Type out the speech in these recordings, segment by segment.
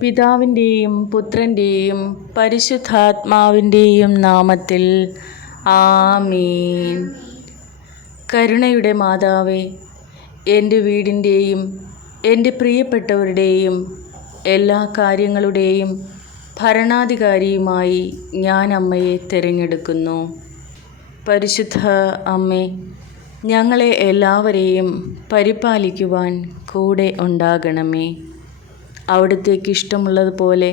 പിതാവിൻ്റെയും പുത്രൻ്റെയും പരിശുദ്ധാത്മാവിൻ്റെയും നാമത്തിൽ ആമീൻ. കരുണയുടെ മാതാവേ, എൻ്റെ വീടിൻ്റെയും എൻ്റെ പ്രിയപ്പെട്ടവരുടെയും എല്ലാ കാര്യങ്ങളുടെയും ഭരണാധികാരിയുമായി ഞാൻ അമ്മയെ തിരഞ്ഞെടുക്കുന്നു. പരിശുദ്ധ അമ്മേ, ഞങ്ങളെ എല്ലാവരെയും പരിപാലിക്കുവാൻ കൂടെ ഉണ്ടാകണമേ. അവിടുത്തേക്ക് ഇഷ്ടമുള്ളതുപോലെ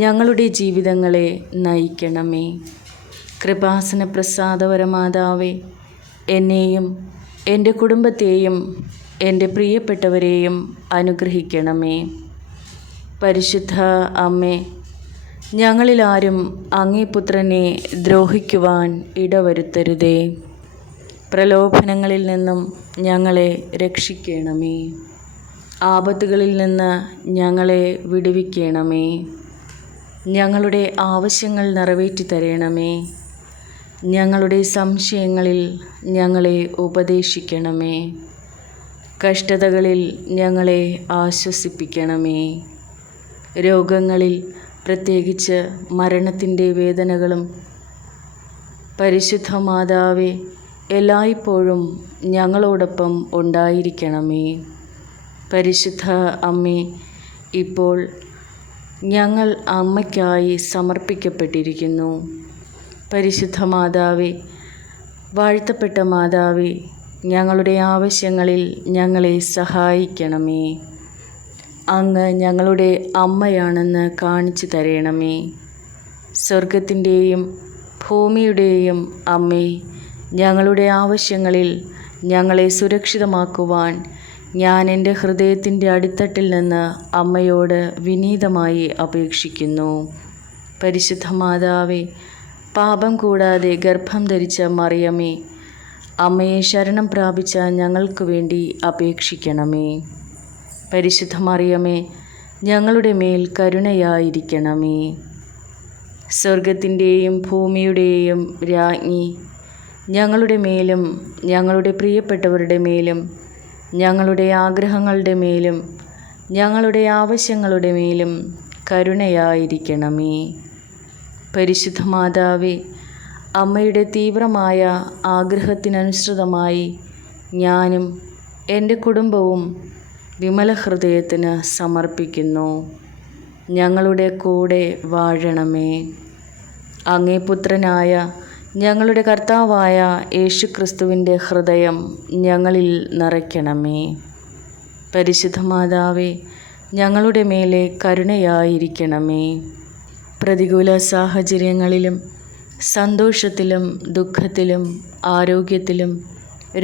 ഞങ്ങളുടെ ജീവിതങ്ങളെ നയിക്കണമേ. കൃപാസന പ്രസാദപരമാതാവേ, എന്നെയും എൻ്റെ കുടുംബത്തെയും എൻ്റെ പ്രിയപ്പെട്ടവരെയും അനുഗ്രഹിക്കണമേ. പരിശുദ്ധ അമ്മേ, ഞങ്ങളിലാരും അങ്ങേ പുത്രനെ ദ്രോഹിക്കുവാൻ ഇടവരുത്തരുതേ. പ്രലോഭനങ്ങളിൽ നിന്നും ഞങ്ങളെ രക്ഷിക്കണമേ. ആപത്തുകളിൽ നിന്ന് ഞങ്ങളെ വിടുവിക്കണമേ. ഞങ്ങളുടെ ആവശ്യങ്ങൾ നിറവേറ്റി തരണമേ. ഞങ്ങളുടെ സംശയങ്ങളിൽ ഞങ്ങളെ ഉപദേശിക്കണമേ. കഷ്ടതകളിൽ ഞങ്ങളെ ആശ്വസിപ്പിക്കണമേ. രോഗങ്ങളിൽ, പ്രത്യേകിച്ച് മരണത്തിൻ്റെ വേദനകളും പരിശുദ്ധ മാതാവേ എല്ലായ്പ്പോഴും ഞങ്ങളോടൊപ്പം ഉണ്ടായിരിക്കണമേ. പരിശുദ്ധ അമ്മേ, ഇപ്പോൾ ഞങ്ങൾ അമ്മയ്ക്കായി സമർപ്പിക്കപ്പെട്ടിരിക്കുന്നു. പരിശുദ്ധ മാതാവേ, വാഴ്ത്തപ്പെട്ട മാതാവേ, ഞങ്ങളുടെ ആവശ്യങ്ങളിൽ ഞങ്ങളെ സഹായിക്കണമേ. അങ്ങ് ഞങ്ങളുടെ അമ്മയാണെന്ന് കാണിച്ചു തരണമേ. സ്വർഗത്തിൻ്റെയും ഭൂമിയുടെയും അമ്മേ, ഞങ്ങളുടെ ആവശ്യങ്ങളിൽ ഞങ്ങളെ സുരക്ഷിതമാക്കുവാൻ ഞാൻ എൻ്റെ ഹൃദയത്തിൻ്റെ അടിത്തട്ടിൽ നിന്ന് അമ്മയോട് വിനീതമായി അപേക്ഷിക്കുന്നു. പരിശുദ്ധ മാതാവേ, പാപം കൂടാതെ ഗർഭം ധരിച്ച മറിയമേ, അമ്മയെ ശരണം പ്രാപിച്ച ഞങ്ങൾക്ക് വേണ്ടി അപേക്ഷിക്കണമേ. പരിശുദ്ധ മറിയമേ, ഞങ്ങളുടെ മേൽ കരുണയായിരിക്കണമേ. സ്വർഗത്തിൻ്റെയും ഭൂമിയുടെയും രാജ്ഞി, ഞങ്ങളുടെ മേലും ഞങ്ങളുടെ പ്രിയപ്പെട്ടവരുടെ മേലും ഞങ്ങളുടെ ആഗ്രഹങ്ങളുടെ മേലും ഞങ്ങളുടെ ആവശ്യങ്ങളുടെ മേലും കരുണയായിരിക്കണമേ. പരിശുദ്ധ മാതാവേ, അമ്മയുടെ തീവ്രമായ ആഗ്രഹത്തിനനുസൃതമായി ഞാനും എൻ്റെ കുടുംബവും വിമല ഹൃദയത്തിന് സമർപ്പിക്കുന്നു. ഞങ്ങളുടെ കൂടെ വാഴണമേ. അങ്ങേ പുത്രനായ ഞങ്ങളുടെ കർത്താവായ യേശുക്രിസ്തുവിൻ്റെ ഹൃദയം ഞങ്ങളിൽ നിറയ്ക്കണമേ. പരിശുദ്ധ മാതാവേ, ഞങ്ങളുടെ മേലെ കരുണയായിരിക്കണമേ. പ്രതികൂല സാഹചര്യങ്ങളിലും സന്തോഷത്തിലും ദുഃഖത്തിലും ആരോഗ്യത്തിലും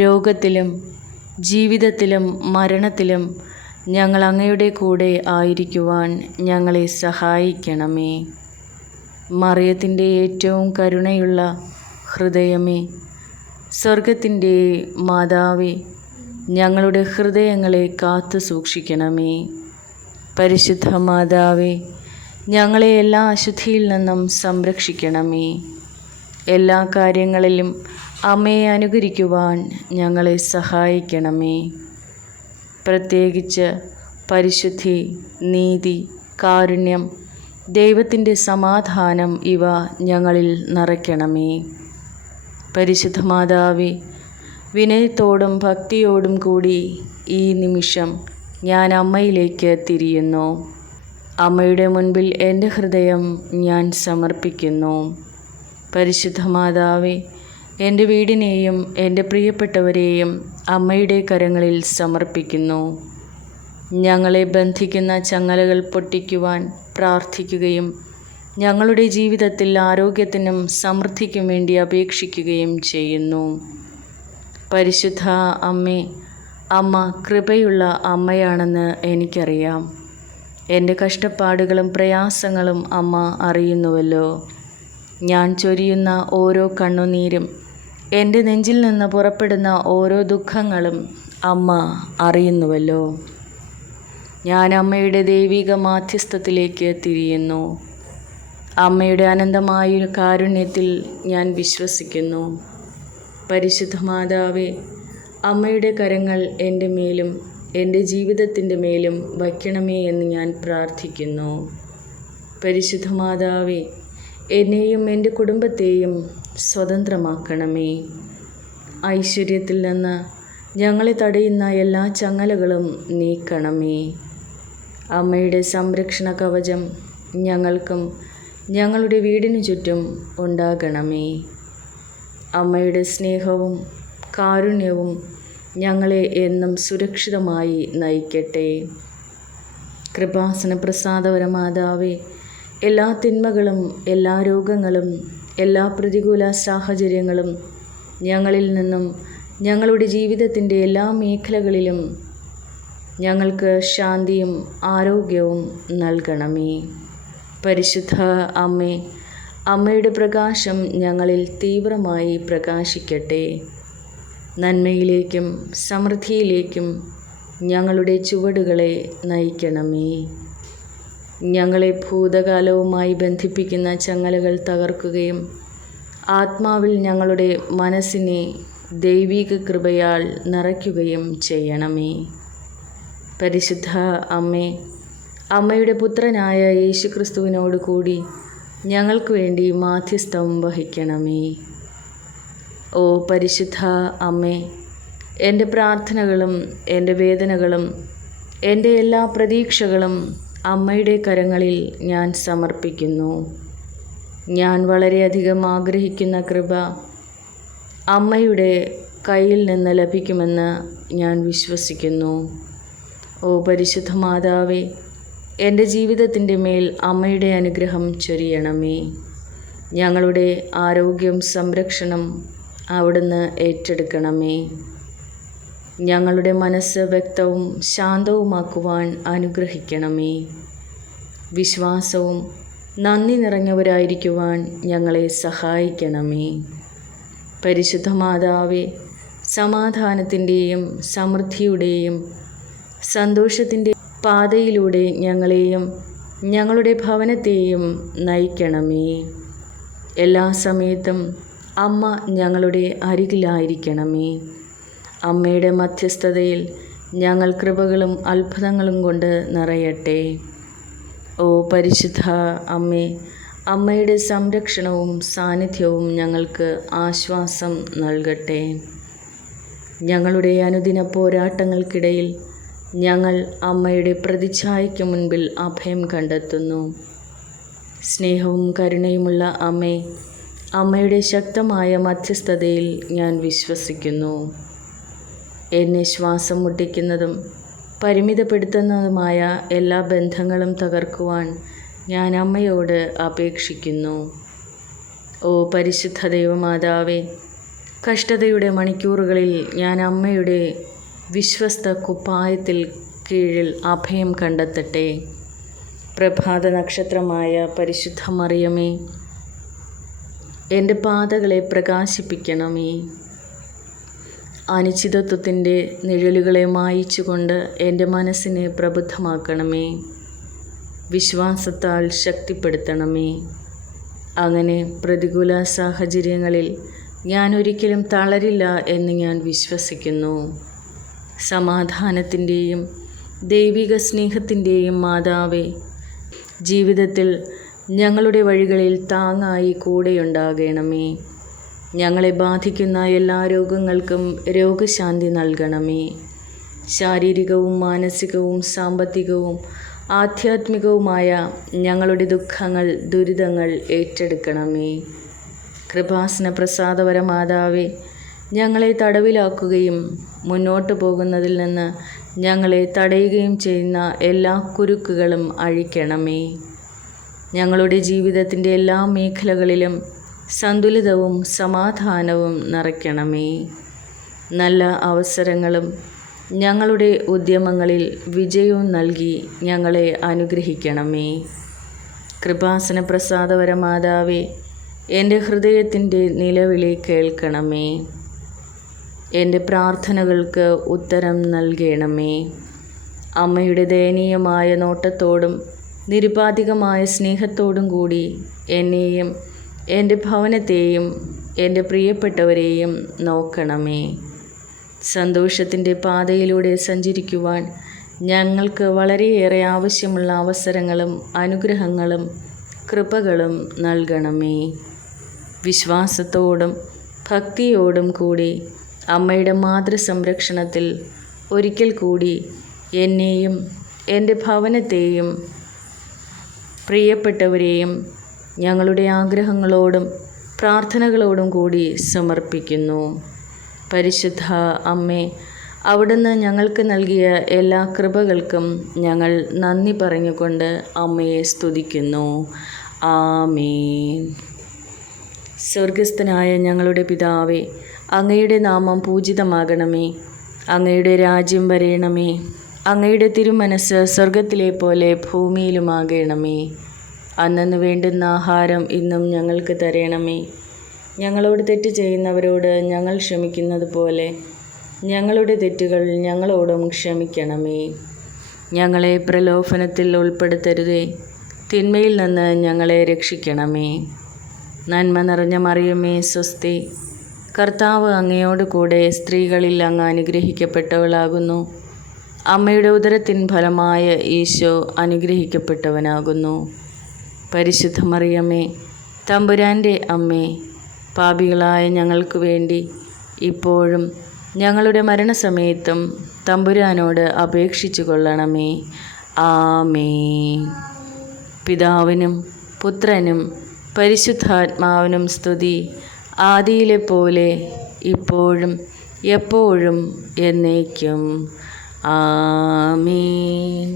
രോഗത്തിലും ജീവിതത്തിലും മരണത്തിലും ഞങ്ങൾ അങ്ങയുടെ കൂടെ ആയിരിക്കുവാൻ ഞങ്ങളെ സഹായിക്കണമേ. മറിയത്തിൻ്റെ ഏറ്റവും കരുണയുള്ള ഹൃദയമേ, സ്വർഗത്തിൻ്റെ മാതാവേ, ഞങ്ങളുടെ ഹൃദയങ്ങളെ കാത്തു സൂക്ഷിക്കണമേ. പരിശുദ്ധ മാതാവേ, ഞങ്ങളെ എല്ലാ അശുദ്ധിയിൽ നിന്നും സംരക്ഷിക്കണമേ. എല്ലാ കാര്യങ്ങളിലും അമ്മയെ അനുകരിക്കുവാൻ ഞങ്ങളെ സഹായിക്കണമേ. പ്രത്യേകിച്ച് പരിശുദ്ധി, നീതി, കാരുണ്യം, ദൈവത്തിൻ്റെ സമാധാനം ഇവ ഞങ്ങളിൽ നിറയ്ക്കണമേ. പരിശുദ്ധ മാതാവേ, വിനയത്തോടും ഭക്തിയോടും കൂടി ഈ നിമിഷം ഞാൻ അമ്മയിലേക്ക് തിരിയുന്നു. അമ്മയുടെ മുൻപിൽ എൻ്റെ ഹൃദയം ഞാൻ സമർപ്പിക്കുന്നു. പരിശുദ്ധ മാതാവേ, എൻ്റെ വീടിനെയും എൻ്റെ പ്രിയപ്പെട്ടവരെയും അമ്മയുടെ കരങ്ങളിൽ സമർപ്പിക്കുന്നു. ഞങ്ങളെ ബന്ധിക്കുന്ന ചങ്ങലകൾ പൊട്ടിക്കുവാൻ പ്രാർത്ഥിക്കുകയും ഞങ്ങളുടെ ജീവിതത്തിൽ ആരോഗ്യത്തിനും സമൃദ്ധിക്കും വേണ്ടി അപേക്ഷിക്കുകയും ചെയ്യുന്നു. പരിശുദ്ധ അമ്മേ, അമ്മ കൃപയുള്ള അമ്മയാണെന്ന് എനിക്കറിയാം. എൻ്റെ കഷ്ടപ്പാടുകളും പ്രയാസങ്ങളും അമ്മ അറിയുന്നുവല്ലോ. ഞാൻ ചൊരിയുന്ന ഓരോ കണ്ണുനീരും എൻ്റെ നെഞ്ചിൽ നിന്ന് പുറപ്പെടുന്ന ഓരോ ദുഃഖങ്ങളും അമ്മ അറിയുന്നുവല്ലോ. ഞാൻ അമ്മയുടെ ദൈവിക മാധ്യസ്ഥത്തിലേക്ക് തിരിയുന്നു. അമ്മയുടെ അനന്തമായ കാരുണ്യത്തിൽ ഞാൻ വിശ്വസിക്കുന്നു. പരിശുദ്ധ മാതാവേ, അമ്മയുടെ കരങ്ങൾ എൻ്റെ മേലും എൻ്റെ ജീവിതത്തിൻ്റെ മേലും വയ്ക്കണമേ എന്ന് ഞാൻ പ്രാർത്ഥിക്കുന്നു. പരിശുദ്ധ മാതാവേ, എന്നെയും എൻ്റെ കുടുംബത്തെയും സ്വതന്ത്രമാക്കണമേ. ഐശ്വര്യത്തിൽ നിന്ന് ഞങ്ങളെ തടയുന്ന എല്ലാ ചങ്ങലകളും നീക്കണമേ. അമ്മയുടെ സംരക്ഷണ കവചം ഞങ്ങൾക്കും ഞങ്ങളുടെ വീടിനു ചുറ്റും ഉണ്ടാകണമേ. അമ്മയുടെ സ്നേഹവും കാരുണ്യവും ഞങ്ങളെ എന്നും സുരക്ഷിതമായി നയിക്കട്ടെ. കൃപാസന പ്രസാദപര മാതാവേ, എല്ലാ തിന്മകളും, എല്ലാ രോഗങ്ങളും, എല്ലാ പ്രതികൂല സാഹചര്യങ്ങളും ഞങ്ങളിൽ നിന്നും ഞങ്ങളുടെ ജീവിതത്തിൻ്റെ എല്ലാ മേഖലകളിലും ഞങ്ങൾക്ക് ശാന്തിയും ആരോഗ്യവും നൽകണമേ. പരിശുദ്ധ അമ്മേ, അമ്മയുടെ പ്രകാശം ഞങ്ങളിൽ തീവ്രമായി പ്രകാശിക്കട്ടെ. നന്മയിലേക്കും സമൃദ്ധിയിലേക്കും ഞങ്ങളുടെ ചുവടുകളെ നയിക്കണമേ. ഞങ്ങളെ ഭൂതകാലവുമായി ബന്ധിപ്പിക്കുന്ന ചങ്ങലകൾ തകർക്കുകയും ആത്മാവിൽ ഞങ്ങളുടെ മനസ്സിനെ ദൈവിക കൃപയാൽ നിറയ്ക്കുകയും ചെയ്യണമേ. പരിശുദ്ധ അമ്മേ, അമ്മയുടെ പുത്രനായ യേശുക്രിസ്തുവിനോട് കൂടി ഞങ്ങൾക്ക് വേണ്ടി മാധ്യസ്ഥം വഹിക്കണമേ. ഓ പരിശുദ്ധ അമ്മേ, എൻ്റെ പ്രാർത്ഥനകളും എൻ്റെ വേദനകളും എൻ്റെ എല്ലാ പ്രതീക്ഷകളും അമ്മയുടെ കരങ്ങളിൽ ഞാൻ സമർപ്പിക്കുന്നു. ഞാൻ വളരെയധികം ആഗ്രഹിക്കുന്ന കൃപ അമ്മയുടെ കയ്യിൽ നിന്ന് ലഭിക്കുമെന്ന് ഞാൻ വിശ്വസിക്കുന്നു. ഓ പരിശുദ്ധ മാതാവേ, എൻ്റെ ജീവിതത്തിൻ്റെ മേൽ അമ്മയുടെ അനുഗ്രഹം ചൊരിയണമേ. ഞങ്ങളുടെ ആരോഗ്യം സംരക്ഷണം അവിടുന്ന് ഏറ്റെടുക്കണമേ. ഞങ്ങളുടെ മനസ്സ് വ്യക്തവും ശാന്തവുമാക്കുവാൻ അനുഗ്രഹിക്കണമേ. വിശ്വാസവും നന്ദി നിറഞ്ഞവരായിരിക്കുവാൻ ഞങ്ങളെ സഹായിക്കണമേ. പരിശുദ്ധ മാതാവേ, സമാധാനത്തിൻ്റെയും സമൃദ്ധിയുടെയും സന്തോഷത്തിൻ്റെ പാതയിലൂടെ ഞങ്ങളെയും ഞങ്ങളുടെ ഭവനത്തെയും നയിക്കണമേ. എല്ലാ സമയത്തും അമ്മ ഞങ്ങളുടെ അരികിലായിരിക്കണമേ. അമ്മയുടെ മധ്യസ്ഥതയിൽ ഞങ്ങൾ കൃപകളും അത്ഭുതങ്ങളും കൊണ്ട് നിറയട്ടെ. ഓ പരിശുദ്ധ അമ്മേ, അമ്മയുടെ സംരക്ഷണവും സാന്നിധ്യവും ഞങ്ങൾക്ക് ആശ്വാസം നൽകട്ടെ. ഞങ്ങളുടെ അനുദിന പോരാട്ടങ്ങൾക്കിടയിൽ ഞങ്ങൾ അമ്മയുടെ പ്രതിച്ഛായയ്ക്ക് മുൻപിൽ അഭയം കണ്ടെത്തുന്നു. സ്നേഹവും കരുണയുമുള്ള അമ്മേ, അമ്മയുടെ ശക്തമായ മധ്യസ്ഥതയിൽ ഞാൻ വിശ്വസിക്കുന്നു. എന്നെ ശ്വാസം മുട്ടിക്കുന്നതും പരിമിതപ്പെടുത്തുന്നതുമായ എല്ലാ ബന്ധങ്ങളും തകർക്കുവാൻ ഞാൻ അമ്മയോട് അപേക്ഷിക്കുന്നു. ഓ പരിശുദ്ധ ദൈവമാതാവേ, കഷ്ടതയുടെ മണിക്കൂറുകളിൽ ഞാൻ അമ്മയുടെ വിശ്വസ്ത കുപ്പായത്തിൽ കീഴിൽ അഭയം കണ്ടെത്തട്ടെ. പ്രഭാത നക്ഷത്രമായ പരിശുദ്ധ മറിയമേ, എൻ്റെ പാതകളെ പ്രകാശിപ്പിക്കണമേ. അനിശ്ചിതത്വത്തിൻ്റെ നിഴലുകളെ മായിച്ചുകൊണ്ട് എൻ്റെ മനസ്സിനെ പ്രബുദ്ധമാക്കണമേ. വിശ്വാസത്താൽ ശക്തിപ്പെടുത്തണമേ. അങ്ങനെ പ്രതികൂല സാഹചര്യങ്ങളിൽ ഞാൻ ഒരിക്കലും തളരില്ല എന്ന് ഞാൻ വിശ്വസിക്കുന്നു. സമാധാനത്തിൻ്റെയും ദൈവിക സ്നേഹത്തിൻ്റെയും മാതാവേ, ജീവിതത്തിൽ ഞങ്ങളുടെ വഴികളിൽ താങ്ങായി കൂടെയുണ്ടാകണമേ. ഞങ്ങളെ ബാധിക്കുന്ന എല്ലാ രോഗങ്ങൾക്കും രോഗശാന്തി നൽകണമേ. ശാരീരികവും മാനസികവും സാമ്പത്തികവും ആധ്യാത്മികവുമായ ഞങ്ങളുടെ ദുഃഖങ്ങൾ, ദുരിതങ്ങൾ ഏറ്റെടുക്കണമേ. കൃപാസന പ്രസാദപര മാതാവേ, ഞങ്ങളെ തടവിലാക്കുകയും മുന്നോട്ട് പോകുന്നതിൽ നിന്ന് ഞങ്ങളെ തടയുകയും ചെയ്യുന്ന എല്ലാ കുരുക്കുകളും അഴിക്കണമേ. ഞങ്ങളുടെ ജീവിതത്തിൻ്റെ എല്ലാ മേഖലകളിലും സന്തുലിതവും സമാധാനവും നിറയ്ക്കണമേ. നല്ല അവസരങ്ങളും ഞങ്ങളുടെ ഉദ്യമങ്ങളിൽ വിജയവും നൽകി ഞങ്ങളെ അനുഗ്രഹിക്കണമേ. കൃപാസന പ്രസാദപര മാതാവേ, എൻ്റെ ഹൃദയത്തിൻ്റെ നിലവിളി കേൾക്കണമേ. എൻ്റെ പ്രാർത്ഥനകൾക്ക് ഉത്തരം നൽകണമേ. അമ്മയുടെ ദയനീയമായ നോട്ടത്തോടും നിരുപാധികമായ സ്നേഹത്തോടും കൂടി എന്നെയും എൻ്റെ ഭവനത്തെയും എൻ്റെ പ്രിയപ്പെട്ടവരെയും നോക്കണമേ. സന്തോഷത്തിൻ്റെ പാതയിലൂടെ സഞ്ചരിക്കുവാൻ ഞങ്ങൾക്ക് വളരെയേറെ ആവശ്യമുള്ള അവസരങ്ങളും അനുഗ്രഹങ്ങളും കൃപകളും നൽകണമേ. വിശ്വാസത്തോടും ഭക്തിയോടും കൂടി അമ്മയുടെ മാതൃസംരക്ഷണത്തിൽ ഒരിക്കൽ കൂടി എന്നെയും എൻ്റെ ഭവനത്തെയും പ്രിയപ്പെട്ടവരെയും ഞങ്ങളുടെ ആഗ്രഹങ്ങളോടും പ്രാർത്ഥനകളോടും കൂടി സമർപ്പിക്കുന്നു. പരിശുദ്ധ അമ്മേ, അവിടുന്ന് ഞങ്ങൾക്ക് നൽകിയ എല്ലാ കൃപകൾക്കും ഞങ്ങൾ നന്ദി പറഞ്ഞുകൊണ്ട് അമ്മയെ സ്തുതിക്കുന്നു. ആമേൻ. സ്വർഗസ്ഥനായ ഞങ്ങളുടെ പിതാവേ, അങ്ങയുടെ നാമം പൂജിതമാകണമേ. അങ്ങയുടെ രാജ്യം വരേണമേ. അങ്ങയുടെ തിരുമനസ് സ്വർഗത്തിലെ പോലെ ഭൂമിയിലുമാകണമേ. അന്നന്ന് വേണ്ടുന്ന ആഹാരം ഇന്നും ഞങ്ങൾക്ക് തരണമേ. ഞങ്ങളോട് തെറ്റ് ചെയ്യുന്നവരോട് ഞങ്ങൾ ക്ഷമിക്കുന്നത് പോലെ ഞങ്ങളുടെ തെറ്റുകൾ ഞങ്ങളോടും ക്ഷമിക്കണമേ. ഞങ്ങളെ പ്രലോഭനത്തിൽ ഉൾപ്പെടുത്തരുതേ, തിന്മയിൽ നിന്ന് ഞങ്ങളെ രക്ഷിക്കണമേ. നന്മ നിറഞ്ഞ മറിയമേ, സ്വസ്തി. കർത്താവ് അങ്ങയോട് കൂടെ സ്ത്രീകളിൽ അങ്ങ് അനുഗ്രഹിക്കപ്പെട്ടവളാകുന്നു. അമ്മയുടെ ഉദരത്തിൻ ഫലമായ ഈശോ അനുഗ്രഹിക്കപ്പെട്ടവനാകുന്നു. പരിശുദ്ധ മറിയമേ, തമ്പുരാൻ്റെ അമ്മേ, പാപികളായ ഞങ്ങൾക്ക് വേണ്ടി ഇപ്പോഴും ഞങ്ങളുടെ മരണസമയത്തും തമ്പുരാനോട് അപേക്ഷിച്ചു കൊള്ളണമേ. ആമേൻ. പിതാവിനും പുത്രനും പരിശുദ്ധാത്മാവിനും സ്തുതി, ആദിയിലെ പോലെ ഇപ്പോഴും എപ്പോഴും എന്നേക്കും. ആമേൻ.